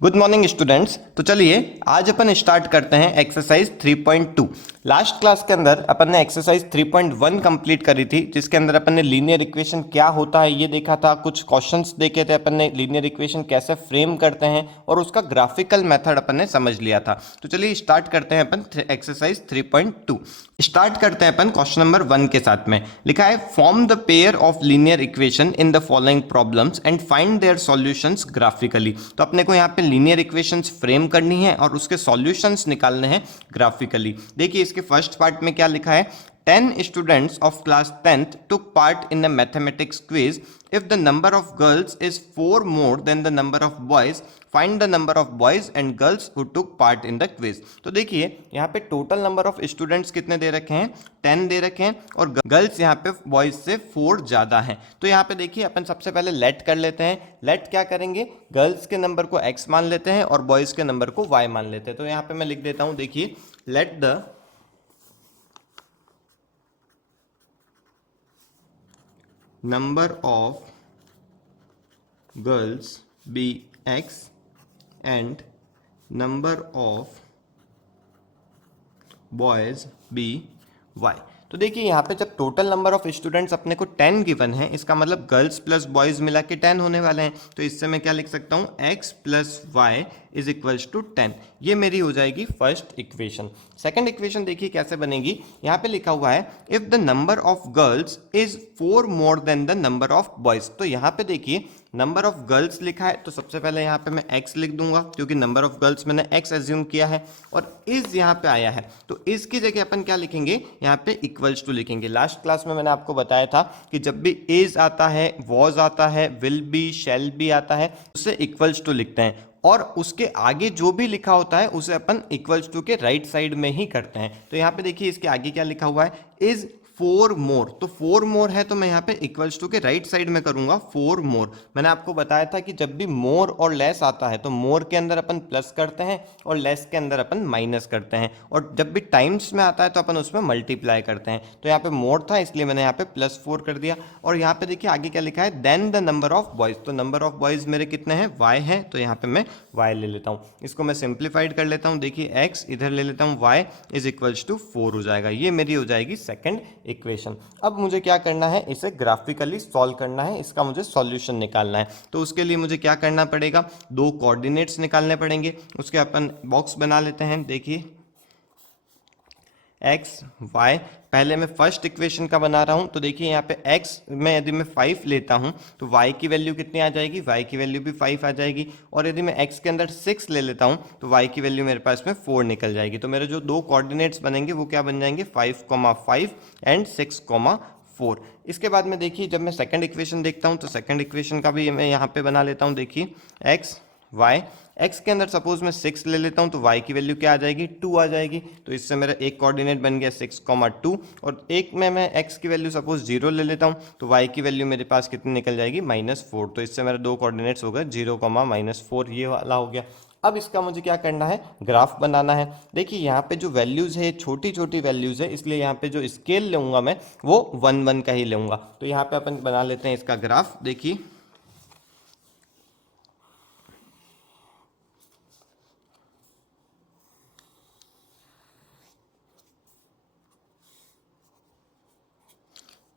Good morning students. तो चलिए आज अपन स्टार्ट करते हैं एक्सरसाइज 3.2। लास्ट क्लास के अंदर अपन ने एक्सरसाइज 3.1 कंप्लीट करी थी, जिसके अंदर अपन ने लीनियर इक्वेशन क्या होता है ये देखा था, कुछ क्वेश्चंस देखे थे अपन ने, लीनियर इक्वेशन कैसे फ्रेम करते हैं और उसका ग्राफिकल मेथड अपन ने समझ लिया था। तो चलिए स्टार्ट करते हैं अपन एक्सरसाइज 3.2। स्टार्ट करते हैं अपन क्वेश्चन नंबर 1 के साथ में। लिखा है form the pair of linear equation in the following problems and find their solutions graphically. तो अपने को यहाँ पे लीनियर इक्वेशंस फ्रेम करनी है और उसके सॉल्यूशंस निकालने हैं ग्राफिकली। देखिए इसके फर्स्ट पार्ट में क्या लिखा है, 10 students of class 10th took part in a mathematics quiz. If the number of girls is 4 more than the number of boys, find the number of boys and girls who took part in the quiz. तो देखिए यहाँ पे total number of students कितने दे रखे हैं, 10 दे रखे हैं और गर्ल्स यहाँ पे बॉयज से 4 ज़्यादा हैं। तो यहाँ पे देखिए अपन सबसे पहले लेट कर लेते हैं। लेट क्या करेंगे, गर्ल्स के नंबर को x मान लेते हैं और बॉयज़ के नंबर को y मान लेते हैं। तो यहाँ पे मैं लिख देता हूँ, देखिए let the number of girls be x and number of boys be y। तो देखिए यहाँ पे जब टोटल नंबर ऑफ स्टूडेंट्स अपने को 10 गिवन है, इसका मतलब गर्ल्स प्लस बॉयज मिला के 10 होने वाले हैं। तो इससे मैं क्या लिख सकता हूँ, x plus y is equals to 10। ये मेरी हो जाएगी फर्स्ट इक्वेशन। सेकंड इक्वेशन देखिए कैसे बनेगी, यहाँ पे लिखा हुआ है if the number of girls is 4 more than the number of boys. तो यहाँ पे देखिए नंबर ऑफ गर्ल्स लिखा है, तो सबसे पहले यहाँ पे मैं x लिख दूंगा क्योंकि नंबर ऑफ गर्ल्स मैंने x एज्यूम किया है, और इज यहाँ पे आया है तो इसकी जगह अपन क्या लिखेंगे, यहाँ पे इक्वल्स टू लिखेंगे। लास्ट क्लास में मैंने आपको बताया था कि जब भी इज आता है, वॉज आता है, विल बी, शैल बी आता है, उससे इक्वल्स टू लिखते हैं और उसके आगे जो भी लिखा होता है उसे अपन इक्वल्स टू के राइट साइड में ही करते हैं। तो यहाँ पे देखिए इसके आगे क्या लिखा हुआ है, इज 4 मोर। तो 4 मोर है तो मैं यहाँ पे इक्वल्स टू के राइट साइड में करूंगा 4 मोर। मैंने आपको बताया था कि जब भी मोर और लेस आता है तो मोर के अंदर अपन प्लस करते हैं और लेस के अंदर अपन माइनस करते हैं, और जब भी टाइम्स में आता है तो अपन उसमें मल्टीप्लाई करते हैं। तो यहाँ पे मोर था इसलिए मैंने यहाँ पे +4 कर दिया। और यहाँ पे देखिए आगे क्या लिखा है, then the number of boys. तो नंबर ऑफ बॉयज मेरे कितने हैं, y हैं, तो यहाँ पे मैं y ले लेता हूँ। इसको मैं सिंप्लीफाइड कर लेता हूँ, देखिए x इधर ले लेता हूँ, y इज इक्वल्स टू 4 हो जाएगा। ये मेरी हो जाएगी सेकंड इक्वेशन। अब मुझे क्या करना है, इसे ग्राफिकली सॉल्व करना है, इसका मुझे सॉल्यूशन निकालना है। तो उसके लिए मुझे क्या करना पड़ेगा, दो कोऑर्डिनेट्स निकालने पड़ेंगे। उसके अपन बॉक्स बना लेते हैं। देखिए x y, पहले मैं फर्स्ट इक्वेशन का बना रहा हूं। तो देखिए यहाँ पे x में यदि मैं 5 लेता हूं तो y की वैल्यू कितनी आ जाएगी, y की वैल्यू भी 5 आ जाएगी। और यदि मैं x के अंदर 6 ले लेता हूं तो y की वैल्यू मेरे पास में 4 निकल जाएगी। तो मेरे जो दो कोऑर्डिनेट्स बनेंगे वो क्या बन जाएंगे, 5,5 एंड 6,4। इसके बाद में देखिए जब मैं सेकंड इक्वेशन देखता हूं तो सेकंड इक्वेशन का भी मैं यहाँ पे बना लेता हूँ। देखिए x y, x के अंदर सपोज मैं 6 ले लेता हूं तो y की वैल्यू क्या आ जाएगी, 2 आ जाएगी। तो इससे मेरा एक कोऑर्डिनेट बन गया 6,2, और एक में मैं x की वैल्यू सपोज 0 ले लेता हूं तो y की वैल्यू मेरे पास कितनी निकल जाएगी, -4। तो इससे मेरे दो कोऑर्डिनेट्स हो गए 0, -4, ये वाला हो गया। अब इसका मुझे क्या करना है, ग्राफ बनाना है। देखिए यहाँ पे जो वैल्यूज़ है छोटी छोटी वैल्यूज़ है, इसलिए यहाँ पे जो स्केल लूँगा मैं वो 1 1 का ही लूँगा। तो यहाँ पे अपन बना लेते हैं इसका ग्राफ। देखिए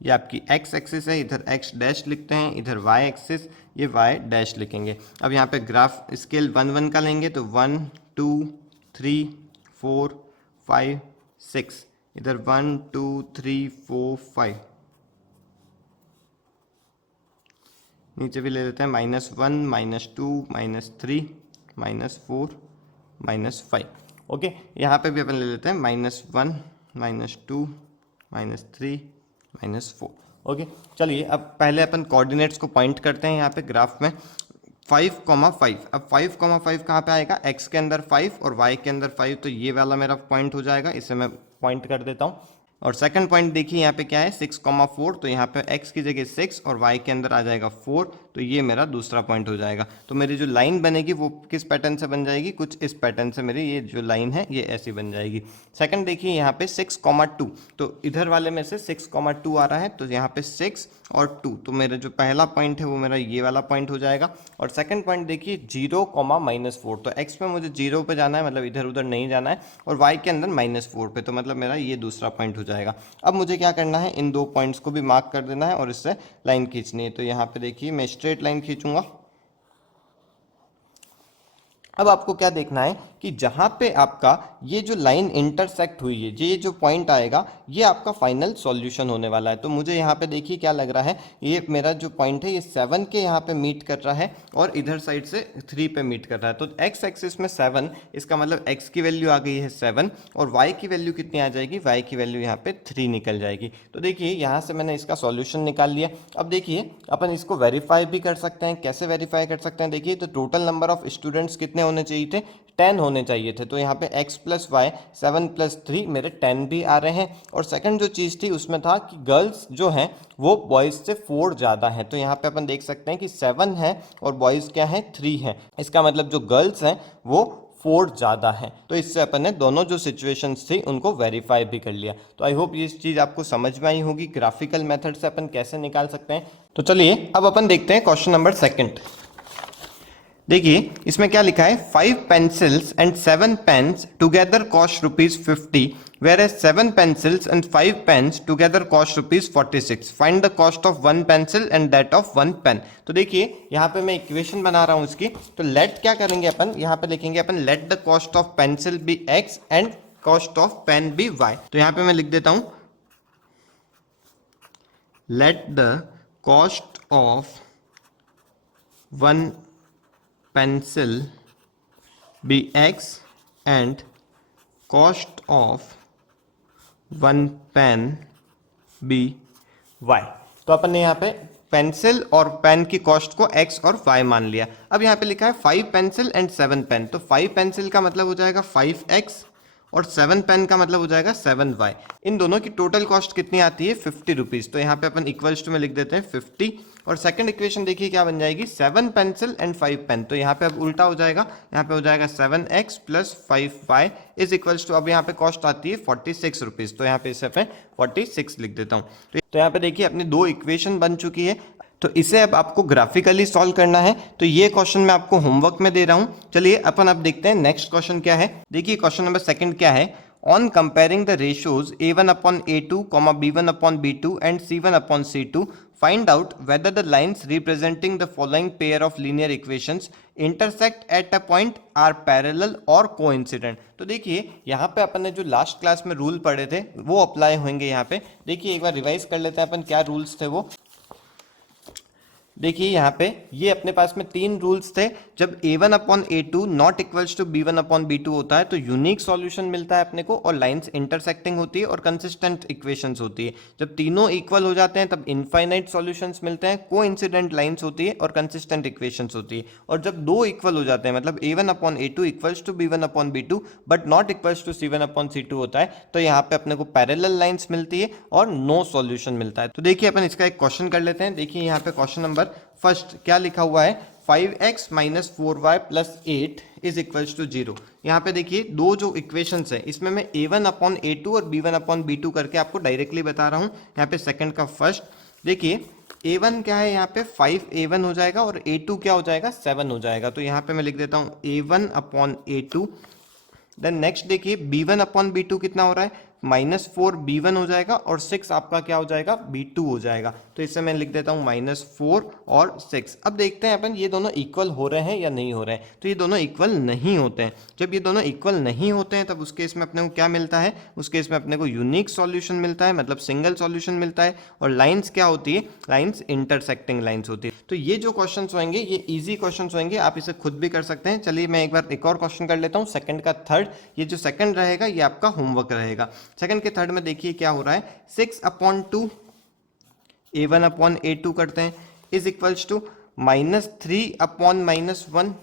ये आपकी x एक्सिस है, इधर x डैश लिखते हैं, इधर y एक्सिस, ये y डैश लिखेंगे। अब यहाँ पे ग्राफ स्केल 1 1 का लेंगे तो 1 2 3 4 5 6, इधर 1 2 3 4 5, नीचे भी ले लेते हैं -1 -2 -3 -4 -5। ओके, यहाँ पे भी अपन ले लेते हैं -1 -2 -3 -4। ओके, चलिए अब पहले अपन कोऑर्डिनेट्स को पॉइंट करते हैं यहाँ पे ग्राफ में। 5,5, अब 5,5 कहाँ पे आएगा, x के अंदर 5 और y के अंदर 5, तो ये वाला मेरा पॉइंट हो जाएगा। इसे मैं पॉइंट कर देता हूँ। और सेकंड पॉइंट देखिए यहाँ पे क्या है 6,4, तो यहाँ पे x की जगह 6 और y के अंदर आ जाएगा 4, तो ये मेरा दूसरा पॉइंट हो जाएगा। तो मेरी जो लाइन बनेगी वो किस पैटर्न से बन जाएगी, कुछ इस पैटर्न से मेरी ये जो लाइन है ये ऐसी बन जाएगी। सेकंड देखिए यहाँ पे 6,2, तो इधर वाले में से 6,2 आ रहा है, तो यहाँ पे 6 और 2, तो मेरा जो पहला पॉइंट है वो मेरा ये वाला पॉइंट हो जाएगा। और सेकंड पॉइंट देखिए 0,-4, तो x में मुझे 0 पे जाना है, मतलब इधर उधर नहीं जाना है, और y के अंदर -4 पे, तो मतलब मेरा ये दूसरा पॉइंट हो जाएगा। अब मुझे क्या करना है, इन दो पॉइंट्स को भी मार्क कर देना है और इससे लाइन खींचनी है। तो यहाँ पे देखिए मैं स्ट्रेट लाइन खींचूंगा। अब आपको क्या देखना है कि जहां पे आपका ये जो लाइन इंटरसेक्ट हुई है, ये जो पॉइंट आएगा, ये आपका फाइनल सॉल्यूशन होने वाला है। तो मुझे यहाँ पे देखिए क्या लग रहा है, ये मेरा जो पॉइंट है ये 7 के यहाँ पे मीट कर रहा है और इधर साइड से 3 पे मीट कर रहा है। तो x एक्सिस में 7, इसका मतलब x की वैल्यू आ गई है 7 और y की वैल्यू कितनी आ जाएगी, y की वैल्यू यहाँ पे 3 निकल जाएगी। तो देखिए यहाँ से मैंने इसका सॉल्यूशन निकाल लिया। अब देखिए अपन इसको वेरीफाई भी कर सकते हैं। कैसे वेरीफाई कर सकते हैं, देखिए तो टोटल नंबर ऑफ स्टूडेंट्स कितने होने चाहिए थे, 10 होने चाहिए थे। तो यहाँ पे x प्लस वाई 7 प्लस 3 मेरे 10 भी आ रहे हैं। और सेकंड जो चीज़ थी उसमें था कि गर्ल्स जो हैं वो बॉयज़ से 4 ज़्यादा हैं। तो यहाँ पे अपन देख सकते हैं कि 7 है और बॉयज़ क्या है 3 हैं। इसका मतलब जो गर्ल्स हैं वो 4 ज़्यादा है। तो इससे अपन ने दोनों जो सिचुएशंस थी उनको वेरीफाई भी कर लिया। तो आई होप ये चीज़ आपको समझ में आई होगी ग्राफिकल मेथड से अपन कैसे निकाल सकते हैं। तो चलिए अब अपन देखते हैं क्वेश्चन नंबर सेकंड। देखिए इसमें क्या लिखा है, 5 pencils and 7 pens together cost ₹50, whereas 7 pencils and 5 pens together cost ₹46. Find the cost of 1 pencil and that of 1 pen. तो देखिए यहाँ पे मैं इक्वेशन बना रहा हूँ इसकी। तो लेट क्या करेंगे अपन, यहाँ पे लिखेंगे अपन let the cost of pencil be x and cost of pen be y। तो यहाँ पे मैं लिख देता हूँ let the cost of 1 pencil be x and cost of 1 pen be y। तो अपन ने यहाँ पे पेंसिल और पेन की कॉस्ट को x और y मान लिया। अब यहाँ पे लिखा है 5 पेंसिल एंड 7 पेन, तो 5 पेंसिल का मतलब हो जाएगा 5x और 7 पेन का मतलब हो जाएगा 7y। इन दोनों की टोटल कॉस्ट कितनी आती है, ₹50। तो यहाँ पे अपन इक्वल्स टू में लिख देते हैं 50। और सेकंड इक्वेशन देखिए क्या बन जाएगी, 7 पेंसिल एंड 5 पेन। तो यहाँ पे अब उल्टा हो जाएगा, यहाँ पे हो जाएगा 7x plus 5y is equals to, अब यहाँ पे कॉस्ट आती है ₹46। तो यहाँ पे इसे मैं 46 लिख देता हूँ। तो यहाँ पे देखिए अपनी दो इक्वेशन बन चुकी है। तो इसे अब आपको ग्राफिकली सॉल्व करना है। तो ये क्वेश्चन मैं आपको होमवर्क में दे रहा हूं। चलिए अपन अब देखते हैं नेक्स्ट क्वेश्चन क्या है। देखिए क्वेश्चन नंबर सेकंड क्या है, on comparing the ratios a1/a2, b1/b2 and c1/c2 find out whether the lines representing the following pair of linear equations intersect at a point are parallel or coincident। तो देखिए यहाँ पे अपन ने जो last class में rule पढ़े थे वो अप्लाई होंगे यहाँ पे। देखिए एक बार रिवाइज कर लेते हैं अपन क्या रूल्स थे वो। देखिए यहाँ पे ये अपने पास में 3 रूल्स थे। जब a1/a2 not equals to b1/b2 होता है तो यूनिक सॉल्यूशन मिलता है अपने को और लाइंस इंटरसेक्टिंग होती है और कंसिस्टेंट इक्वेशंस होती है। जब तीनों इक्वल हो जाते हैं तब इनफाइनाइट सॉल्यूशंस मिलते हैं, कोइंसिडेंट लाइंस होती है और कंसिस्टेंट इक्वेशंस होती है। और जब दो इक्वल हो जाते हैं मतलब a1/a2 equals to b1/b2 but not equals to c1/c2 होता है तो यहाँ पे अपने को पैरेलल लाइंस मिलती है और नो सॉल्यूशन मिलता है। तो देखिए अपन इसका एक क्वेश्चन कर लेते हैं। देखिए यहाँ पे क्वेश्चन नंबर फर्स्ट क्या लिखा हुआ है, 5x minus 4y plus 8 is equals to 0। यहाँ पे देखिए दो जो इक्वेशंस है इसमें मैं a1/a2 और b1/b2 करके आपको डायरेक्टली बता रहा हूँ। यहाँ पे सेकंड का फर्स्ट देखिए a1 क्या है, यहाँ पे 5a1 हो जाएगा और a2 क्या हो जाएगा 7 हो जाएगा। तो यहाँ पे मैं लिख देता हूँ a1/a2। देन नेक्स्ट देखिए b1/b2 कितना हो रहा है, -4 b1 हो जाएगा और 6 आपका क्या हो जाएगा b2 हो जाएगा। तो इससे मैं लिख देता हूँ -4 और 6। अब देखते हैं अपन ये दोनों इक्वल हो रहे हैं या नहीं हो रहे हैं। तो ये दोनों इक्वल नहीं होते हैं। जब ये दोनों इक्वल नहीं होते हैं तब उस केस में अपने को क्या मिलता है, उस केस में अपने को यूनिक सॉल्यूशन मिलता है, मतलब सिंगल सॉल्यूशन मिलता है। और लाइंस क्या होती है, लाइंस इंटरसेक्टिंग लाइंस होती है। तो ये जो क्वेश्चन होंगे ये ईजी क्वेश्चन होंगे, आप इसे खुद भी कर सकते हैं। चलिए मैं एक बार एक और क्वेश्चन कर लेता हूँ, सेकंड का थर्ड। ये जो सेकंड रहेगा ये आपका होमवर्क रहेगा। सेकंड के थर्ड में देखिए क्या हो रहा है, 6/2 a1/a2 करते हैं इज इक्वल्स टू -3/-1।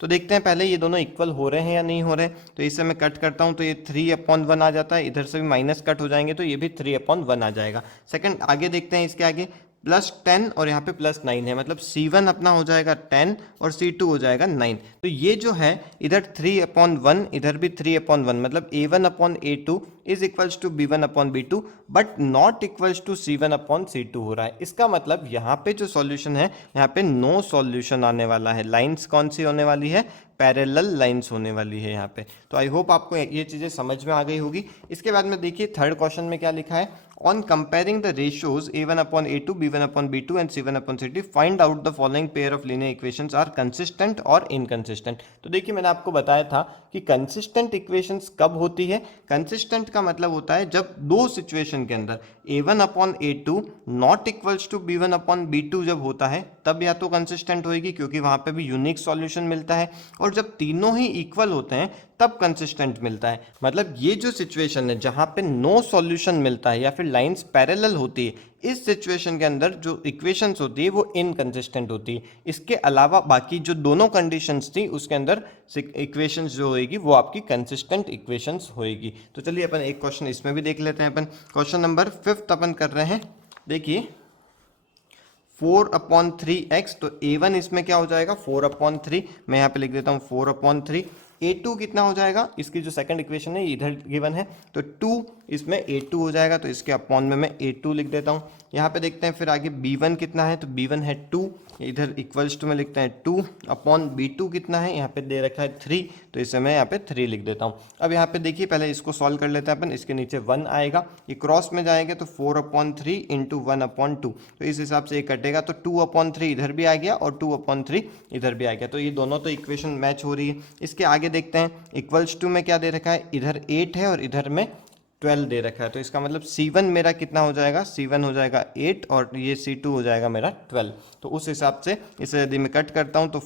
तो देखते हैं पहले ये दोनों इक्वल हो रहे हैं या नहीं हो रहे। तो इसे मैं कट करता हूँ तो ये 3/1 आ जाता है, इधर से भी माइनस कट हो जाएंगे तो ये भी 3/1 आ जाएगा। सेकंड आगे देखते हैं, इसके आगे +10 और यहाँ पे +9 है, मतलब C1 अपना हो जाएगा 10 और C2 हो जाएगा 9। तो ये जो है इधर 3/1, इधर भी 3/1, मतलब A1/A2 is equals to B1/B2 but not equals to C1/C2 हो रहा है। इसका मतलब यहाँ पे जो सॉल्यूशन है, यहाँ पे नो सॉल्यूशन आने वाला है। लाइंस कौन सी होने वाली है? पैरेलल लाइंस होने वाली है यहाँ पे। तो आई होप आपको ये चीज़ें समझ में आ गई होगी। इसके बाद में देखिए थर्ड क्वेश्चन में क्या लिखा है, on comparing the ratios A1/A2, B1/B2 and C1/C2 find out the following pair of linear equations are consistent और इनकंसिस्टेंट। तो देखिए मैंने आपको बताया था कि कंसिस्टेंट इक्वेशंस कब होती है। कंसिस्टेंट का मतलब होता है जब दो सिचुएशन के अंदर A1/A2 not equals to B1/B2 जब होता है तब या तो कंसिस्टेंट होएगी, क्योंकि वहां पे भी यूनिक सॉल्यूशन मिलता है, और जब तीनों ही इक्वल होते हैं तब कंसिस्टेंट मिलता है। मतलब ये जो सिचुएशन है जहां पे नो सॉल्यूशन मिलता है या फिर लाइंस पैरेलल होती है, इस सिचुएशन के अंदर जो इक्वेशंस होती है वो इनकंसिस्टेंट होती है। इसके अलावा बाकी जो दोनों कंडीशंस थी उसके अंदर इक्वेशंस जो होएगी वो आपकी कंसिस्टेंट इक्वेशंस होएगी। तो चलिए अपन एक क्वेश्चन इसमें भी देख लेते हैं। अपन क्वेश्चन नंबर 5 अपन कर रहे हैं। देखिए 4/3x, तो A1 इसमें क्या हो जाएगा 4/3, मैं यहाँ पे लिख देता हूँ 4/3। A2 कितना हो जाएगा, इसकी जो सेकंड इक्वेशन है इधर गिवन है तो 2 इसमें A2 हो जाएगा, तो इसके अपॉन में मैं A2 लिख देता हूँ। यहाँ पे देखते हैं फिर आगे B1 कितना है, तो B1 है 2, इधर इक्वल्स टू में लिखते हैं 2 अपॉन B2 कितना है, यहाँ पे दे रखा है 3, तो इसे मैं यहाँ पे 3 लिख देता हूँ। अब यहाँ पे देखिए पहले इसको सॉल्व कर लेते हैं अपन। इसके नीचे 1 आएगा, ये क्रॉस में जाएंगे तो 4/3 इंटू 1/2, तो इस हिसाब से ये कटेगा, तो 2/3 इधर भी आ गया और 2/3 इधर भी आ गया, तो ये दोनों तो इक्वेशन मैच हो रही है। इसके आगे देखते हैं इक्वल्स टू में क्या दे रखा है, इधर 8 है और इधर में 12 दे रखा है, तो इसका मतलब C1 मेरा कितना हो जाएगा, C1 हो जाएगा 8 और ये C2 हो जाएगा मेरा 12। तो उस हिसाब से इसे यदि मैं कट करता हूँ तो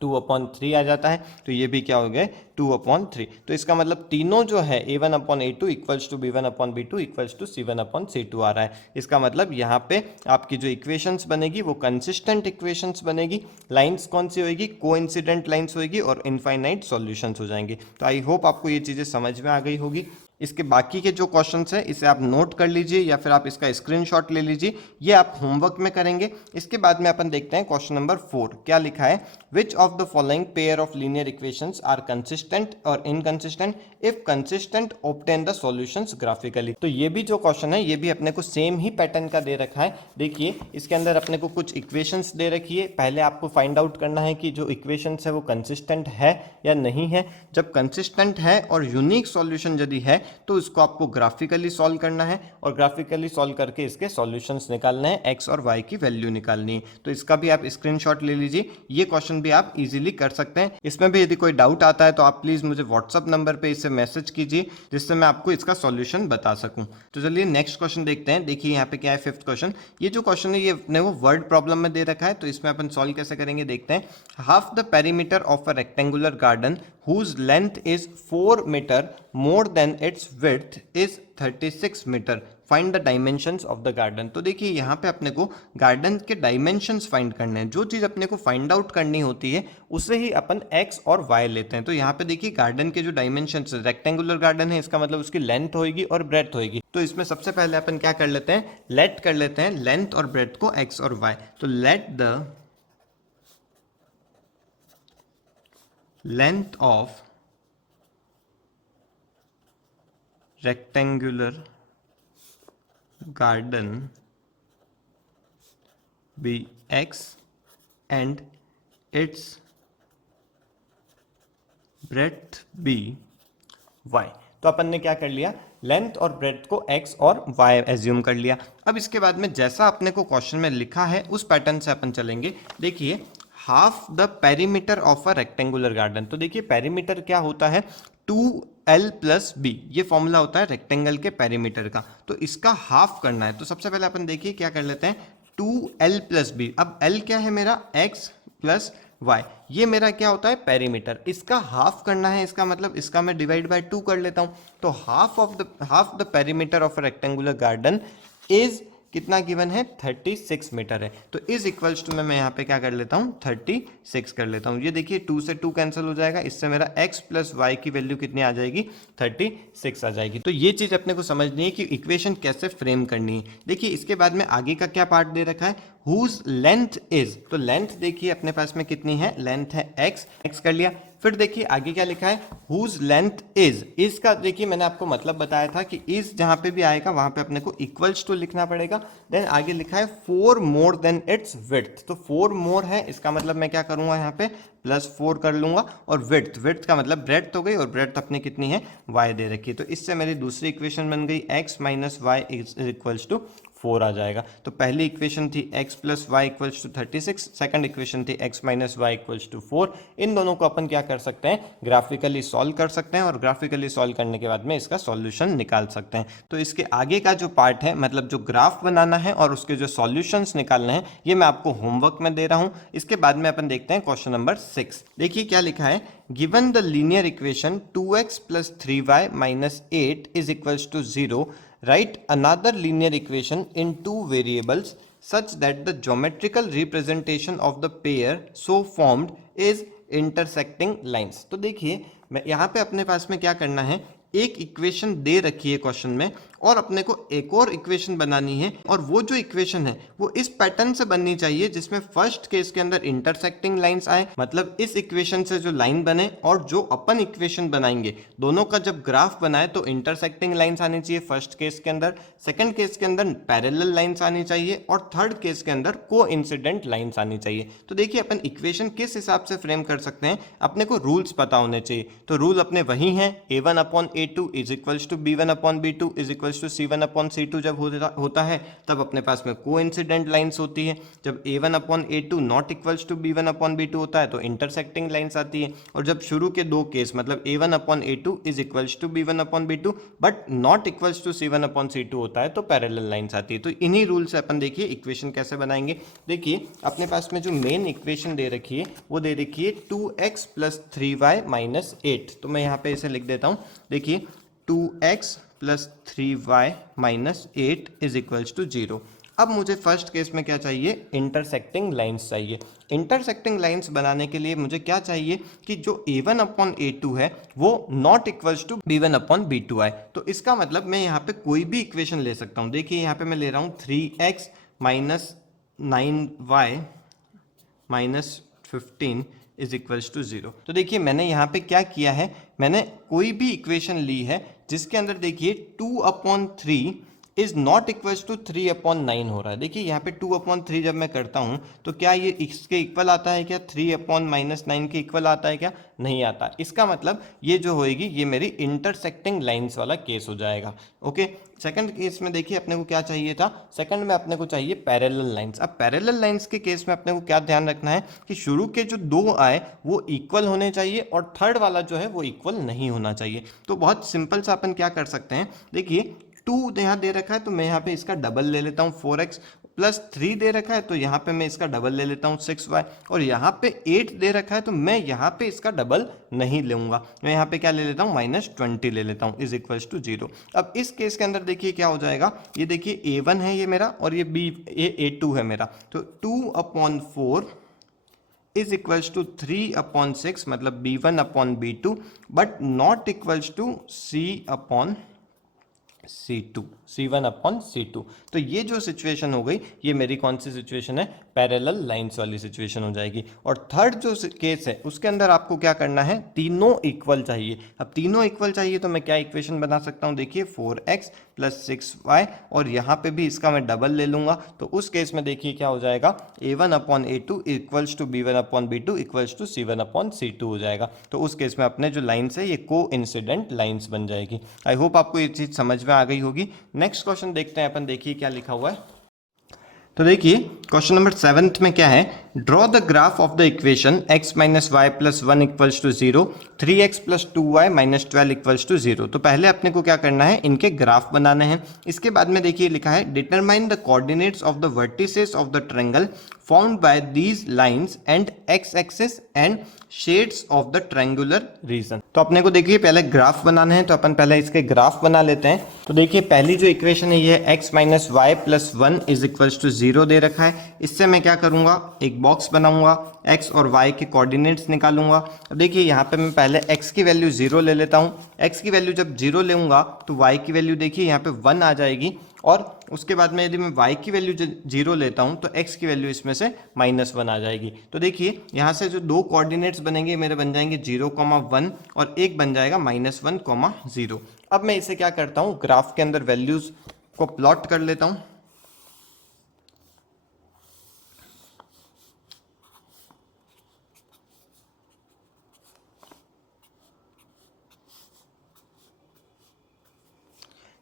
2/3 आ जाता है, तो ये भी क्या हो गए 2/3। तो इसका मतलब तीनों जो है A1/A2 equals to B1/B2 equals to C1/C2 आ रहा है। इसका मतलब यहाँ पे आपकी जो इक्वेशंस बनेगी वो कंसिस्टेंट इक्वेशंस बनेगी, लाइंस कौन सी होगी, कोइंसिडेंट लाइंस होगी और इनफाइनाइट सॉल्यूशंस हो जाएंगे। तो आई होप आपको ये चीज़ें समझ में आ गई होगी। इसके बाकी के जो क्वेश्चंस हैं इसे आप नोट कर लीजिए या फिर आप इसका स्क्रीनशॉट ले लीजिए, ये आप होमवर्क में करेंगे। इसके बाद में अपन देखते हैं क्वेश्चन नंबर 4 क्या लिखा है, which of the following pair of linear equations are consistent और inconsistent, if consistent obtain the solutions graphically. तो ये भी जो क्वेश्चन है ये भी अपने को सेम ही पैटर्न का दे रखा है। देखिए इसके अंदर अपने को कुछ इक्वेशंस दे रखी है, पहले आपको फाइंड आउट करना है कि जो इक्वेशंस है वो कंसिस्टेंट है या नहीं है। जब कंसिस्टेंट है और यूनिक सॉल्यूशन यदि है तो इसको आपको ग्राफिकली सॉल्व करना है और ग्राफिकली सॉल्व करके इसके सॉल्यूशंस निकालने हैं, एक्स और वाई की वैल्यू निकालनी है। तो इसका भी आप स्क्रीनशॉट ले लीजिए, ये क्वेश्चन भी आप इजीली कर सकते हैं। इसमें भी यदि कोई डाउट आता है तो आप प्लीज मुझे व्हाट्सअप नंबर पे इसे मैसेज कीजिए जिससे मैं आपको इसका सॉल्यूशन बता सकूं। तो चलिए नेक्स्ट क्वेश्चन देखते हैं। देखिए यहाँ पे क्या है 5th क्वेश्चन। ये जो क्वेश्चन है ये अपने वो वर्ड प्रॉब्लम में दे रखा है, तो इसमें अपन सॉल्व कैसे करेंगे देखते हैं। Half the perimeter of a rectangular garden whose length is 4 meter more than its width is 36 meter. Find the dimensions of the garden. तो देखिए यहाँ पे अपने को गार्डन के डायमेंशंस फाइंड करने हैं। जो चीज़ अपने को फाइंड आउट करनी होती है उसे ही अपन x और y लेते हैं। तो यहाँ पे देखिए गार्डन के जो डायमेंशंस, रेक्टेंगुलर गार्डन है इसका मतलब उसकी लेंथ होगी और ब्रेथ होगी। तो इसमें सबसे पहले अपन क्या कर लेते हैं, लेट कर लेते हैं लेंथ और ब्रेथ को x और y। तो let the length of rectangular garden be x and its breadth be y। तो अपन ने क्या कर लिया, लेंथ और ब्रेथ को x और y एज्यूम कर लिया। अब इसके बाद में जैसा अपने को क्वेश्चन में लिखा है उस पैटर्न से अपन चलेंगे। देखिए half the perimeter of a rectangular garden. तो देखिए पेरीमीटर क्या होता है, 2l + b, ये फॉर्मूला होता है रेक्टेंगल के पेरीमीटर का। तो इसका हाफ करना है, तो सबसे पहले अपन देखिए क्या कर लेते हैं, 2l + b। अब l क्या है मेरा, x + y, ये मेरा क्या होता है पेरीमीटर, इसका हाफ करना है। इसका मतलब इसका मैं डिवाइड बाय 2 कर लेता हूं। तो half the perimeter of a rectangular garden is कितना गिवन है 36 मीटर है। तो इज इक्वल्स टू में मैं यहाँ पे क्या कर लेता हूँ 36 कर लेता हूँ। ये देखिए 2 से 2 कैंसिल हो जाएगा, इससे मेरा x प्लस वाई की वैल्यू कितनी आ जाएगी 36 आ जाएगी। तो ये चीज अपने को समझनी है कि इक्वेशन कैसे फ्रेम करनी है। देखिए इसके बाद में आगे का क्या पार्ट दे रखा है, हुज लेंथ इज, तो लेंथ देखिए अपने पास में कितनी है, लेंथ है x कर लिया। फिर देखिए आगे क्या लिखा है, हुज लेंथ इज का देखिए मैंने आपको मतलब बताया था कि इज जहां पे भी आएगा वहां पे अपने को इक्वल्स टू लिखना पड़ेगा। देन आगे लिखा है 4 मोर देन इट्स विड्थ, तो 4 मोर है, इसका मतलब मैं क्या करूंगा यहाँ पे +4 कर लूंगा। और विड्थ का मतलब ब्रेड्थ हो गई, और ब्रेड्थ अपनी कितनी है y दे रखी है। तो इससे मेरी दूसरी इक्वेशन बन गई x minus y is equals to 4 आ जाएगा। तो पहली इक्वेशन थी x plus y equals to 36, second equation थी x minus y equals to 4। इन दोनों को अपन क्या कर सकते हैं, ग्राफिकली सॉल्व कर सकते हैं, और ग्राफिकली सॉल्व करने के बाद में इसका सॉल्यूशन निकाल सकते हैं। तो इसके आगे का जो पार्ट है, मतलब जो ग्राफ बनाना है और उसके जो सॉल्यूशंस निकालने हैं, ये मैं आपको होमवर्क में दे रहा हूँ। इसके बाद में अपन देखते हैं क्वेश्चन नंबर 6। देखिए क्या लिखा है, given the linear equation 2x plus 3y minus 8 is equals to 0, write another linear equation in two variables such that the geometrical representation of the pair so formed is intersecting lines। तो देखिए मैं यहाँ पे अपने पास में क्या करना है, एक इक्वेशन दे रखी है क्वेश्चन में, और अपने को एक और इक्वेशन बनानी है, और वो जो इक्वेशन है वो इस पैटर्न से बननी चाहिए जिसमें फर्स्ट केस के अंदर इंटरसेक्टिंग लाइंस आए, मतलब इस इक्वेशन से जो लाइन बने और जो अपन इक्वेशन बनाएंगे दोनों का जब ग्राफ बनाए तो इंटरसेक्टिंग लाइंस आनी चाहिए फर्स्ट केस के अंदर, सेकंड केस के अंदर पैरेलल लाइंस आनी चाहिए, और थर्ड केस के अंदर कोइंसिडेंट लाइंस आनी चाहिए। तो देखिए अपन इक्वेशन किस हिसाब से फ्रेम कर सकते हैं, अपने को रूल्स पता होने चाहिए। तो रूल अपने वही हैं, a1/a2 is equals to b1/b2 is equals to c1/c2। जब होता है तब अपने पास में कोइंसिडेंट लाइंस होती है। जब a1/a2 not equals to b1/b2 होता है तो इंटरसेक्टिंग लाइंस आती है। और जब शुरू के दो केस मतलब a1/a2 is equals to b1/b2 but not equals to c1/c2 होता है तो पैरेलल लाइंस आती है। तो इन्हीं रूल से अपन देखिए इक्वेशन कैसे बनाएंगे। देखिए अपने पास में जो मेन इक्वेशन दे रखी है वो दे रखी है 2x प्लस 3y माइनस 8। तो मैं यहाँ पे इसे लिख देता हूँ। देखिए 2x plus 3y minus 8 is equals to 0। अब मुझे फर्स्ट केस में क्या चाहिए, इंटरसेक्टिंग लाइंस चाहिए। इंटरसेक्टिंग लाइंस बनाने के लिए मुझे क्या चाहिए कि जो a1/a2 है वो नॉट इक्वल्स टू b1/b2 आए। तो इसका मतलब मैं यहाँ पे कोई भी इक्वेशन ले सकता हूँ। देखिए यहाँ पे मैं ले रहा हूँ 3x minus 9y minus 15 is equals to 0। तो देखिए मैंने यहाँ पे क्या किया है, मैंने कोई भी इक्वेशन ली है जिसके अंदर देखिए 2/3 इज नॉट इक्वल्स टू 3/9 हो रहा है। देखिए यहाँ पे 2/3 जब मैं करता हूँ तो क्या ये इसके इक्वल आता है क्या, 3/-9 के इक्वल आता है क्या, नहीं आता। इसका मतलब ये जो होएगी ये मेरी इंटरसेक्टिंग लाइंस वाला केस हो जाएगा। ओके, सेकंड केस में देखिए अपने को क्या चाहिए था, सेकंड में अपने को चाहिए पैरेलल लाइंस। अब पैरेलल लाइंस के केस में अपने को क्या ध्यान रखना है कि शुरू के जो दो आए वो इक्वल होने चाहिए और थर्ड वाला जो है वो इक्वल नहीं होना चाहिए। तो बहुत सिंपल सा अपन क्या कर सकते हैं, देखिए 2 यहाँ दे रखा है तो मैं यहाँ पे इसका डबल ले लेता हूँ 4x, प्लस 3 दे रखा है तो यहाँ पे मैं इसका डबल ले लेता हूँ 6y, और यहाँ पे 8 दे रखा है तो मैं यहाँ पे इसका डबल नहीं लूँगा, मैं यहाँ पे क्या ले लेता हूँ -20 ले लेता हूँ इज इक्वल्स टू 0। अब इस केस के अंदर देखिए क्या हो जाएगा, ये देखिए a1 है ये मेरा और ये a2 है मेरा, तो 2/4 इज इक्वल्स टू 3/6 मतलब b1/b2 but not equals to c1/c2। तो ये जो सिचुएशन हो गई ये मेरी कौन सी सिचुएशन है, पैरेलल लाइंस वाली सिचुएशन हो जाएगी। और थर्ड जो केस है उसके अंदर आपको क्या करना है, तीनों इक्वल चाहिए। अब तीनों इक्वल चाहिए तो मैं क्या इक्वेशन बना सकता हूँ, देखिए 4x प्लस 6y और यहाँ पे भी इसका मैं डबल ले लूंगा। तो उस केस में देखिए क्या हो जाएगा, a1/a2 equals to b1/b2 equals to c1/c2 हो जाएगा। तो उस केस में अपने जो लाइन्स है ये कोइंसिडेंट लाइन्स बन जाएगी। आई होप आपको ये चीज़ समझ में आ गई होगी। नेक्स्ट क्वेश्चन देखते हैं अपन, देखिए क्या लिखा हुआ है। तो देखिए क्वेश्चन नंबर 7 में क्या है, draw the graph of the equation x minus y plus 1 equals to 0, 3x plus 2y minus 12 equals to 0। तो पहले अपने को क्या करना है, इनके ग्राफ बनाने हैं। इसके बाद में देखिए लिखा है determine the coordinates of the vertices of the triangle formed by these lines and x-axis and shades of the triangular region। तो अपने को देखिए पहले ग्राफ बनाने हैं, तो अपन पहले इसके ग्राफ बना लेते हैं। तो देखिए पहली जो इक्वेशन है ये x minus y plus 1 is equals to 0 दे रखा है। इससे मैं क्या करूंगा, एक बॉक्स बनाऊंगा, x और y के कोऑर्डिनेट्स निकालूंगा। अब देखिए यहाँ पे मैं पहले x की वैल्यू 0 ले लेता हूँ। x की वैल्यू जब 0 लूंगा तो y की वैल्यू देखिए यहाँ पे 1 आ जाएगी, और उसके बाद में यदि मैं y की वैल्यू 0 लेता हूं तो x की वैल्यू इसमें से -1 आ जाएगी। तो देखिए यहाँ से जो दो कोऑर्डिनेट्स बनेंगे मेरे बन जाएंगे 0,1 और एक बन जाएगा -1,0। अब मैं इसे क्या करता हूँ, ग्राफ के अंदर वैल्यूज को प्लॉट कर लेता हूँ।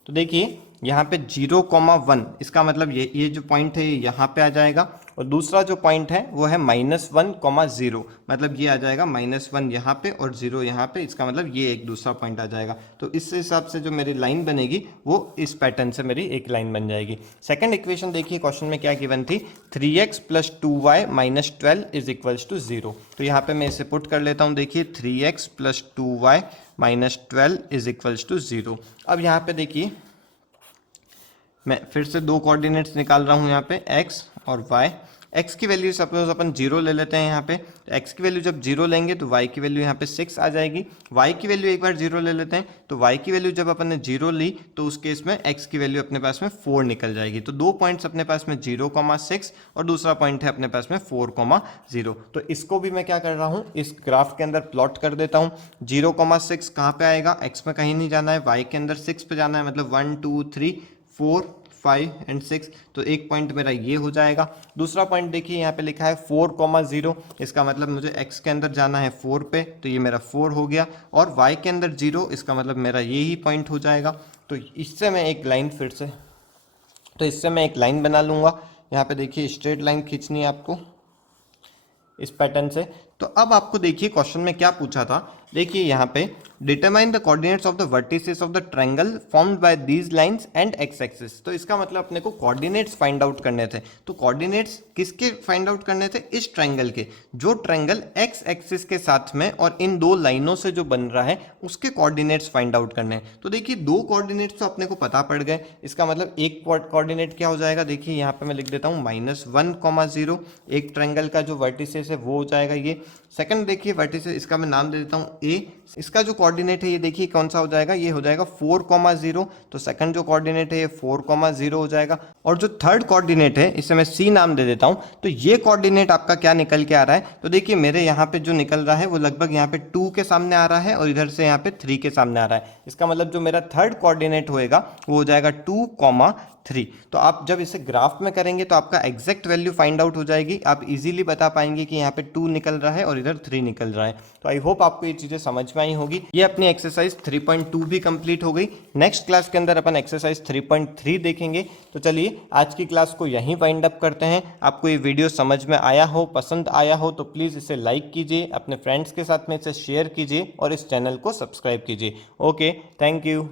तो देखिए यहाँ पे 0,1 इसका मतलब ये जो पॉइंट है यहाँ पे आ जाएगा, और दूसरा जो पॉइंट है वो है -1,0, मतलब ये आ जाएगा -1 यहाँ पे और 0 यहाँ पे, इसका मतलब ये एक दूसरा पॉइंट आ जाएगा। तो इस हिसाब से जो मेरी लाइन बनेगी वो इस पैटर्न से मेरी एक लाइन बन जाएगी। सेकंड इक्वेशन देखिए क्वेश्चन में क्या गिवन थी, 3x plus 2y minus 12 is equals to 0। तो यहाँ पे मैं इसे पुट कर लेता हूँ। देखिए 3x plus 2y minus 12 is equals to 0। अब यहाँ पे देखिए मैं फिर से दो कोऑर्डिनेट्स निकाल रहा हूँ यहाँ पे x और y। x की वैल्यू सपोज अपन 0 ले लेते हैं यहाँ पे, तो x की वैल्यू जब 0 लेंगे तो y की वैल्यू यहाँ पे 6 आ जाएगी। y की वैल्यू एक बार 0 ले लेते हैं, तो y की वैल्यू जब अपन ने 0 ली तो उस केस में x की वैल्यू अपने पास में 4 निकल जाएगी। तो दो पॉइंट्स अपने पास में 0,6 और दूसरा पॉइंट है अपने पास में 4,0। तो इसको भी मैं क्या कर रहा हूँ, इस ग्राफ के अंदर प्लॉट कर देता हूँ। 0,6 कहाँ पे आएगा, x में कहीं नहीं जाना है, y के अंदर 6 पे जाना है, मतलब 1 2 3 4 5 एंड 6। तो एक पॉइंट मेरा ये हो जाएगा। दूसरा पॉइंट देखिए यहाँ पे लिखा है 4,0, इसका मतलब मुझे x के अंदर जाना है 4 पे, तो ये मेरा 4 हो गया, और y के अंदर 0, इसका मतलब मेरा ये ही पॉइंट हो जाएगा। तो इससे मैं एक लाइन बना लूँगा। यहाँ पे देखिए स्ट्रेट लाइन खींचनी है आपको इस पैटर्न से। तो अब आपको देखिए क्वेश्चन में क्या पूछा था, देखिए यहाँ पे determine the coordinates of the vertices of the triangle formed by these lines and x axis. तो इसका मतलब अपने को कोऑर्डिनेट्स फाइंड आउट करने थे। तो कोऑर्डिनेट्स किसके फाइंड आउट करने थे, इस ट्रायंगल के, जो ट्रायंगल एक्स एक्सिस के साथ में और इन दो लाइनों से जो बन रहा है उसके कोऑर्डिनेट्स फाइंड आउट करने हैं। तो देखिए दो कोऑर्डिनेट्स तो अपने को पता पड़ गए। इसका मतलब एक कोऑर्डिनेट क्या हो जाएगा, देखिए यहाँ पे मैं लिख देता हूँ -1,0, एक ट्रायंगल का जो वर्टिसेस है वो हो जाएगा ये। सेकंड देखिए वर्टिसेस, इसका मैं नाम दे देता हूँ ए। इसका जो कोऑर्डिनेट है ये देखिए कौन सा हो जाएगा, ये हो जाएगा 4,0। तो सेकंड जो कोऑर्डिनेट है ये 4,0 हो जाएगा। और जो थर्ड कोऑर्डिनेट है इसे मैं सी नाम दे देता हूँ। तो ये कोऑर्डिनेट आपका क्या निकल के आ रहा है, तो देखिए मेरे यहाँ पे जो निकल रहा है वो लगभग यहाँ पे 2 के सामने आ रहा है और इधर से यहाँ पे 3 के सामने आ रहा है। इसका मतलब जो मेरा थर्ड कोऑर्डिनेट होएगा वो हो जाएगा 2,3। तो आप जब इसे ग्राफ में करेंगे तो आपका एग्जैक्ट वैल्यू फाइंड आउट हो जाएगी। आप इजीली बता पाएंगे कि यहाँ पे 2 निकल रहा है और इधर 3 निकल रहा है। तो आई होप आपको ये चीजें समझ में आई होगी। ये अपनी एक्सरसाइज 3.2 भी कंप्लीट हो गई। नेक्स्ट क्लास के अंदर अपन एक्सरसाइज 3.3 देखेंगे। तो चलिए आज की क्लास को यहीं वाइंड अप करते हैं। आपको ये वीडियो समझ में आया हो, पसंद आया हो तो प्लीज़ इसे लाइक कीजिए, अपने फ्रेंड्स के साथ में इसे शेयर कीजिए और इस चैनल को सब्सक्राइब कीजिए। Okay, thank you.